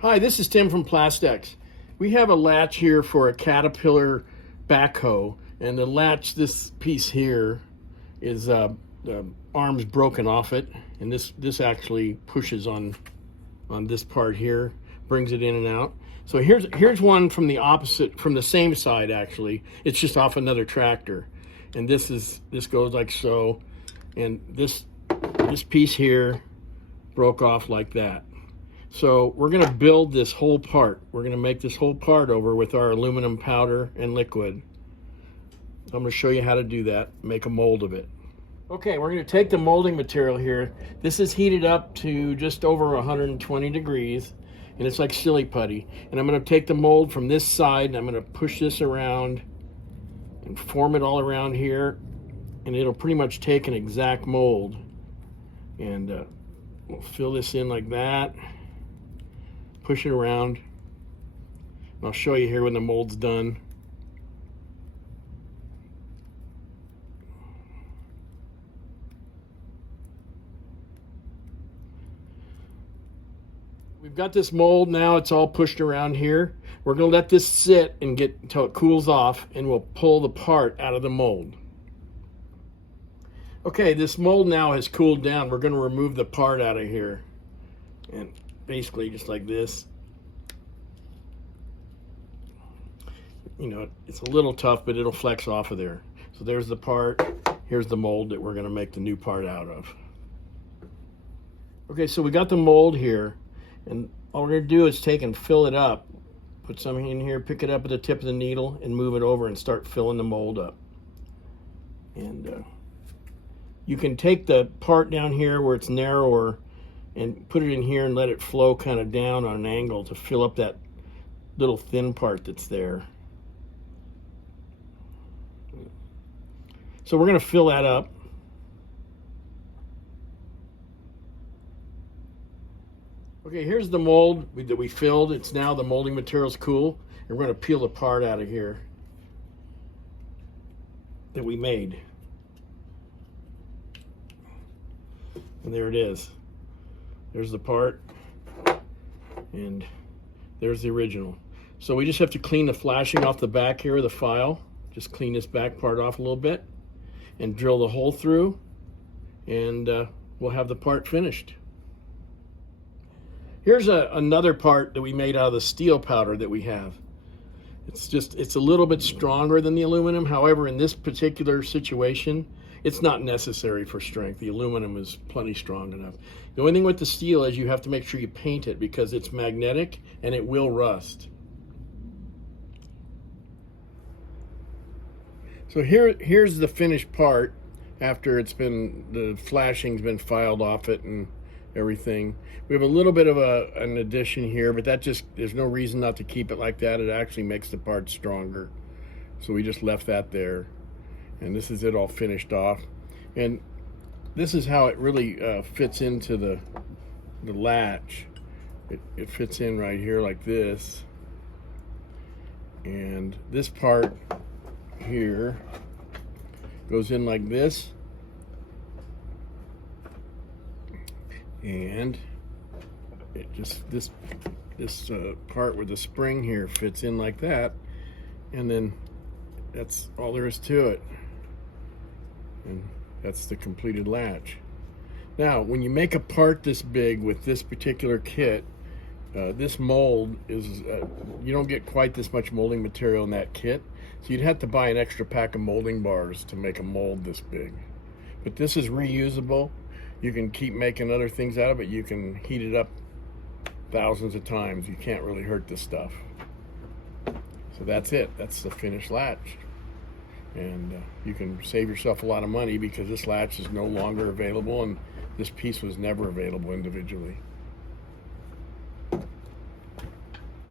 Hi, this is Tim from Plastex. We have a latch here for a Caterpillar backhoe, and the latch, this piece here, is the arm's broken off it, and this actually pushes on this part here, brings it in and out. So here's one from the opposite, from the same side actually. It's just off another tractor, and this goes like so, and this piece here broke off like that. So we're going to build this whole part. We're going to make this whole part over with our aluminum powder and liquid. I'm going to show you how to do that, make a mold of it. Okay, we're going to take the molding material here. This is heated up to just over 120 degrees, and it's like silly putty. And I'm going to take the mold from this side, and I'm going to push this around and form it all around here, and it'll pretty much take an exact mold. And we'll fill this in like that. Push it around. I'll show you here when the mold's done. We've got this mold now, it's all pushed around here. We're going to let this sit and get until it cools off, and we'll pull the part out of the mold. Okay, this mold now has cooled down. We're going to remove the part out of here. And basically just like this. You know, it's a little tough, but it'll flex off of there. So there's the part. Here's the mold that we're going to make the new part out of. Okay, so we got the mold here, and all we're going to do is take and fill it up. Put some in here, pick it up at the tip of the needle, and move it over and start filling the mold up. And you can take the part down here where it's narrower and put it in here and let it flow kind of down on an angle to fill up that little thin part that's there. So we're going to fill that up. Okay, here's the mold that we filled. It's now the molding material's cool, and we're going to peel the part out of here that we made. And there it is. There's the part, and there's the original. So we just have to clean the flashing off the back here of the file. Just clean this back part off a little bit and drill the hole through, and we'll have the part finished. Here's another part that we made out of the steel powder that we have. It's a little bit stronger than the aluminum. However, in this particular situation, it's not necessary for strength. The aluminum is plenty strong enough. The only thing with the steel is you have to make sure you paint it because it's magnetic and it will rust. So here's the finished part after the flashing's been filed off it and everything. We have a little bit of an addition here, but there's no reason not to keep it like that. It actually makes the part stronger. So we just left that there. And this is it all finished off. And this is how it really fits into the latch. It fits in right here like this. And this part here goes in like this. And it just, this part with the spring here fits in like that. And then that's all there is to it. And that's the completed latch. Now, when you make a part this big with this particular kit, this mold is, you don't get quite this much molding material in that kit, so you'd have to buy an extra pack of molding bars to make a mold this big. But this is reusable. You can keep making other things out of it. You can heat it up thousands of times. You can't really hurt this stuff. So that's it. That's the finished latch. And you can save yourself a lot of money because this latch is no longer available, and this piece was never available individually.